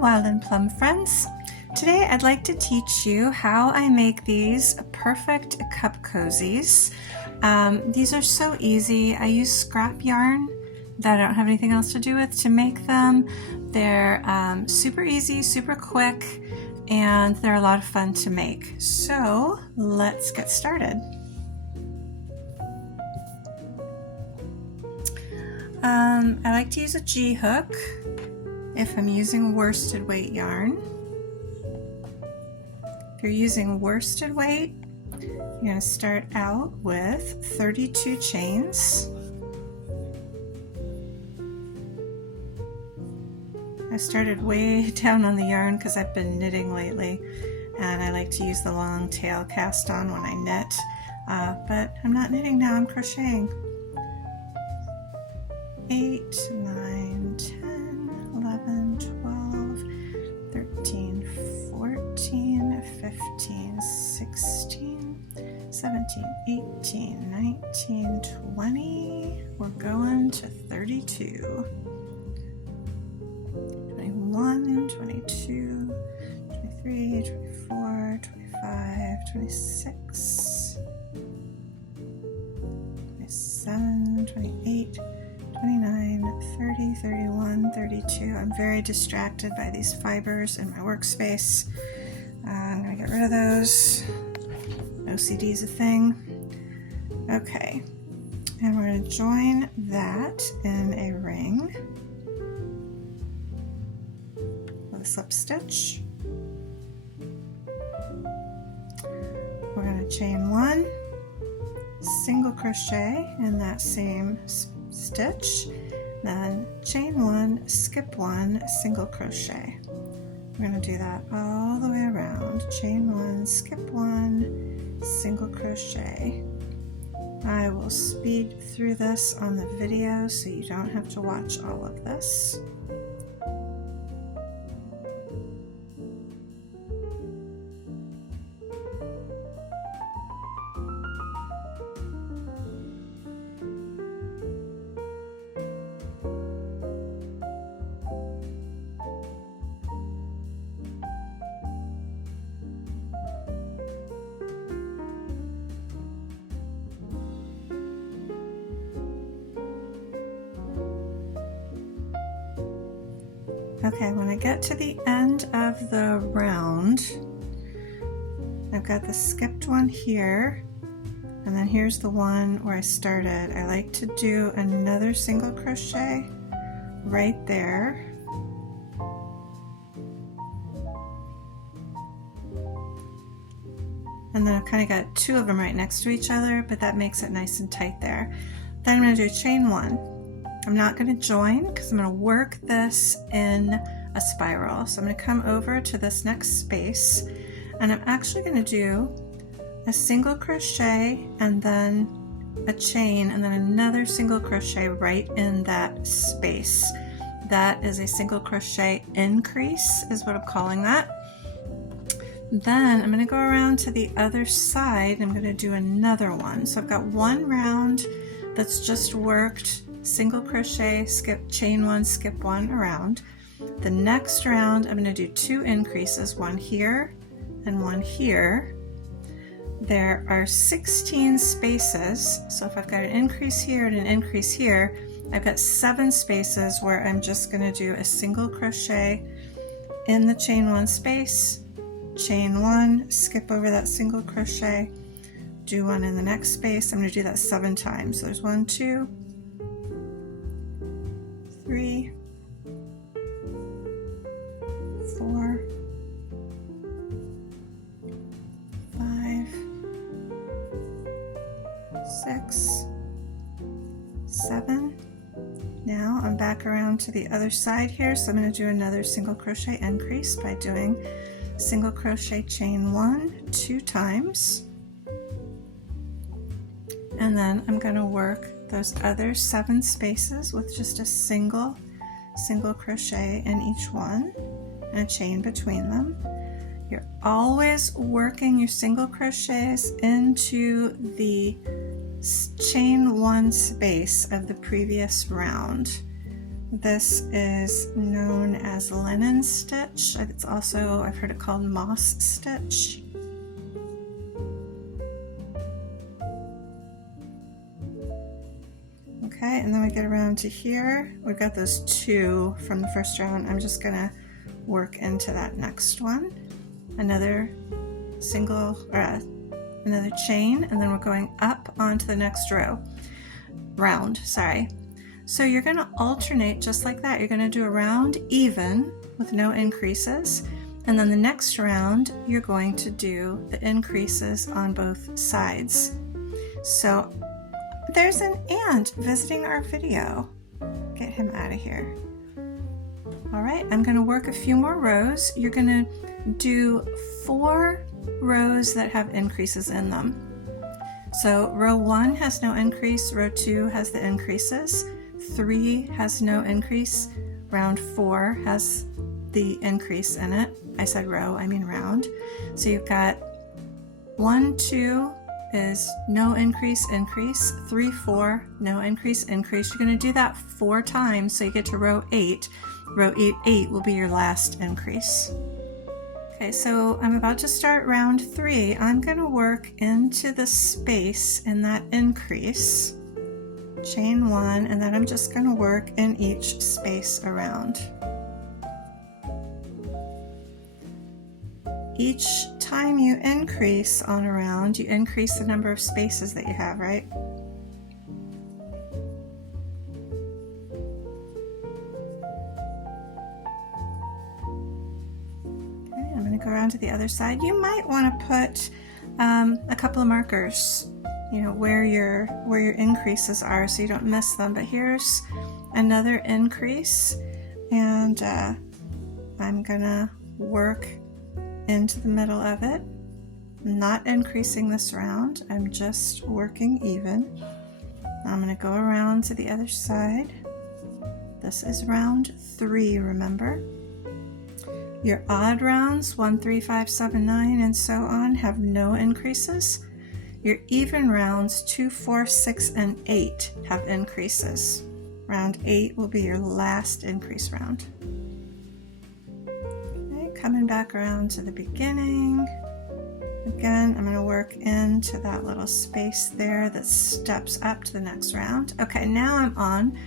Wild and Plum friends. Today I'd like to teach you how I make these Perfect Cup Cozies. These are so easy. I use scrap yarn that I don't have anything else to do with to make them. They're super easy, super quick, and they're a lot of fun to make. So let's get started. I like to use a G-hook if I'm using worsted weight yarn. If you're using worsted weight, you're going to start out with 32 chains. I started way down on the yarn because I've been knitting lately, and I like to use the long tail cast on when I knit, but I'm not knitting now, I'm crocheting. 8, 9, 10, 11, 12, 13, 14, 15, 16, 17, 18, 19, 20. We're going to 32. 21, 22, 23, 24, 25, 26, 27, 28, 29, 30, 31, 32. I'm very distracted by these fibers in my workspace. I'm going to get rid of those. OCD is a thing. Okay, and we're going to join that in a ring with a slip stitch. We're going to chain 1, single crochet in that same stitch, then chain 1, skip 1, single crochet. We're going to do that all the way around. Chain 1, skip 1, single crochet. I will speed through this on the video so you don't have to watch all of this. Okay, when I get to the end of the round, I've got the skipped one here, and then here's the one where I started. I like to do another single crochet right there. And then I've kind of got two of them right next to each other, but that makes it nice and tight there. Then I'm going to do chain 1. I'm not going to join because I'm going to work this in a spiral. So I'm going to come over to this next space, and I'm actually going to do a single crochet and then a chain and then another single crochet right in that space. That is a single crochet increase is what I'm calling that. Then I'm going to go around to the other side and I'm going to do another one. So I've got one round that's just worked single crochet, skip, chain 1, skip 1 around. The next round I'm going to do 2 increases, one here and one here. There are 16 spaces, so if I've got an increase here and an increase here, I've got 7 spaces where I'm just going to do a single crochet in the chain 1 space, chain 1, skip over that single crochet, do one in the next space. I'm going to do that 7 times. So there's 1, 2, 3, 4, 5, 6, 7. Now I'm back around to the other side here, so I'm going to do another single crochet increase by doing single crochet chain 1 2 times, and then I'm going to work those other 7 spaces with just a single crochet in each one and a chain between them. You're always working your single crochets into the chain 1 space of the previous round. This is known as linen stitch. It's also, I've heard it called moss stitch. Okay, and then we get around to here. We've got those 2 from the first round. I'm just gonna work into that next one. Another single, or another chain, and then we're going up onto the next round, sorry. So you're gonna alternate just like that. You're gonna do a round even with no increases, and then the next round, you're going to do the increases on both sides. So there's an ant visiting our video. Get him out of here. All right, I'm gonna work a few more rows. You're gonna do 4 rows that have increases in them. So row 1 has no increase, row 2 has the increases, 3 has no increase, round 4 has the increase in it. I said row, I mean round. So you've got 1, 2, is no increase, increase, 3, 4, no increase, increase. You're going to do that 4 times so you get to row 8. Row 8 will be your last increase. Okay, so I'm about to start round 3. I'm going to work into the space in that increase, chain 1, and then I'm just going to work in each space around. Each time you increase on a round, you increase the number of spaces that you have, right? Okay, I'm going to go around to the other side. You might want to put a couple of markers, you know, where your increases are so you don't miss them. But here's another increase, and I'm gonna work into the middle of it. I'm not increasing this round, I'm just working even. I'm going to go around to the other side. This is round 3, remember? Your odd rounds, 1, 3, 5, 7, 9, and so on, have no increases. Your even rounds, 2, 4, 6, and 8 have increases. Round 8 will be your last increase round. Coming back around to the beginning. Again, I'm going to work into that little space there that steps up to the next round. Okay, now I'm on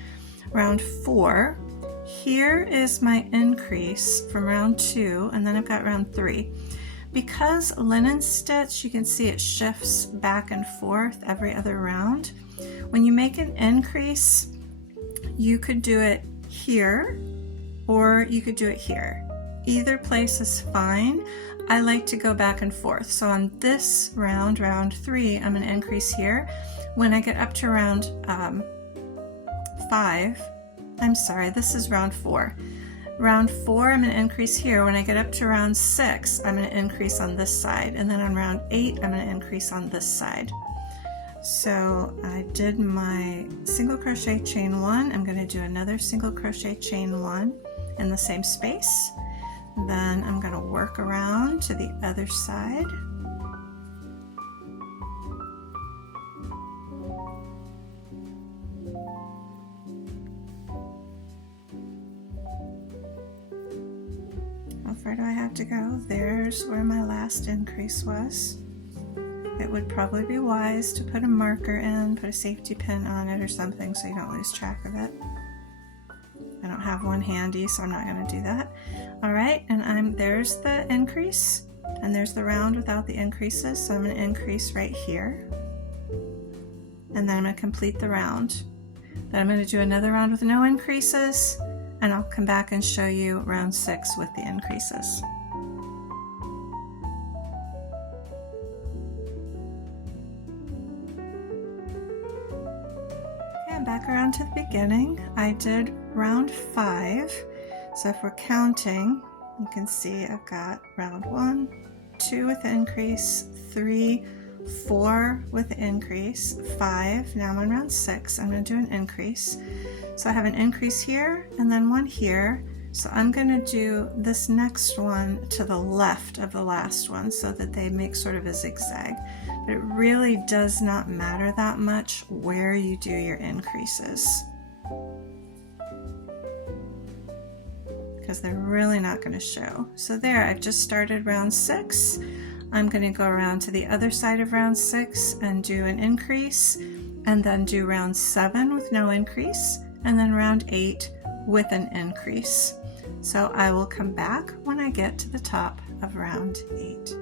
round 4. Here is my increase from round 2, and then I've got round 3. Because linen stitch, you can see it shifts back and forth every other round. When you make an increase, you could do it here, or you could do it here. Either place is fine. I like to go back and forth. So on this round, round 3, I'm going to increase here. When I get up to round 5, I'm sorry, this is round 4. Round 4, I'm going to increase here. When I get up to round 6, I'm going to increase on this side. And then on round 8, I'm going to increase on this side. So I did my single crochet chain 1. I'm going to do another single crochet chain 1 in the same space. Then I'm going to work around to the other side. How far do I have to go? There's where my last increase was. It would probably be wise to put a marker in, put a safety pin on it or something so you don't lose track of it. I don't have one handy, so I'm not going to do that. All right, and there's the increase, and there's the round without the increases, so I'm going to increase right here. And then I'm going to complete the round. Then I'm going to do another round with no increases, and I'll come back and show you round 6 with the increases. Back around to the beginning. I did round 5, so if we're counting, you can see I've got round 1, 2 with the increase, 3, 4 with the increase, 5. Now I'm on round 6. I'm going to do an increase. So I have an increase here and then one here. So I'm going to do this next one to the left of the last one so that they make sort of a zigzag. But it really does not matter that much where you do your increases. because they're really not going to show. So there, I've just started round 6. I'm going to go around to the other side of round 6 and do an increase, and then do round 7 with no increase, and then round 8 with an increase. So I will come back when I get to the top of round 8.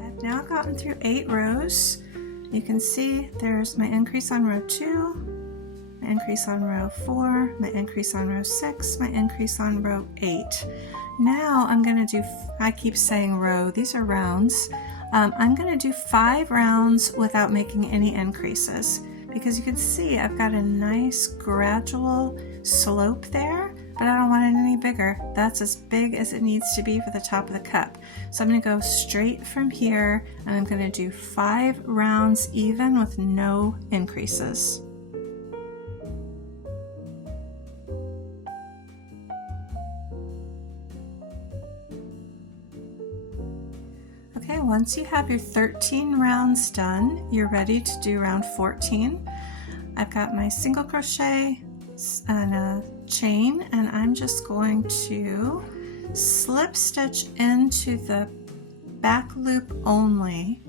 I've now gotten through 8 rows. You can see there's my increase on row 2, my increase on row 4, my increase on row 6, my increase on row 8. Now I'm going to do, I keep saying row, these are rounds. I'm going to do 5 rounds without making any increases, because you can see I've got a nice gradual slope there, but I don't want it any bigger. That's as big as it needs to be for the top of the cup. So I'm going to go straight from here, and I'm going to do 5 rounds even with no increases. Okay, once you have your 13 rounds done, you're ready to do round 14. I've got my single crochet and a chain, and I'm just going to slip stitch into the back loop only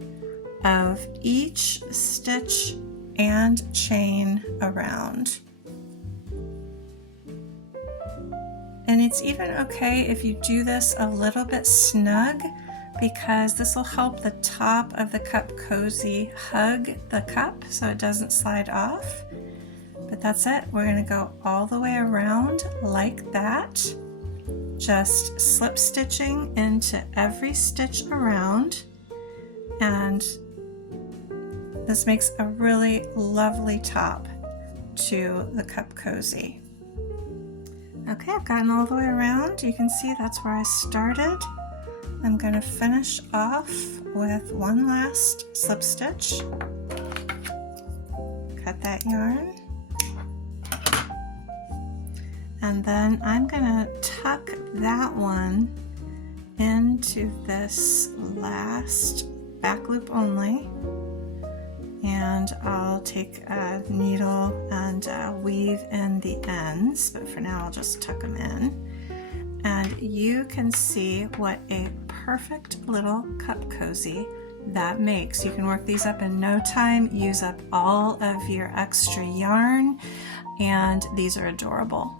of each stitch and chain around. And it's even okay if you do this a little bit snug, because this will help the top of the cup cozy hug the cup so it doesn't slide off. But that's it. We're going to go all the way around like that, just slip stitching into every stitch around, and this makes a really lovely top to the cup cozy. Okay, I've gotten all the way around. You can see that's where I started. I'm going to finish off with one last slip stitch, cut that yarn, and then I'm going to tuck that one into this last back loop only, and I'll take a needle and weave in the ends, but for now I'll just tuck them in. And you can see what a perfect little cup cozy that makes. You can work these up in no time, use up all of your extra yarn, and these are adorable.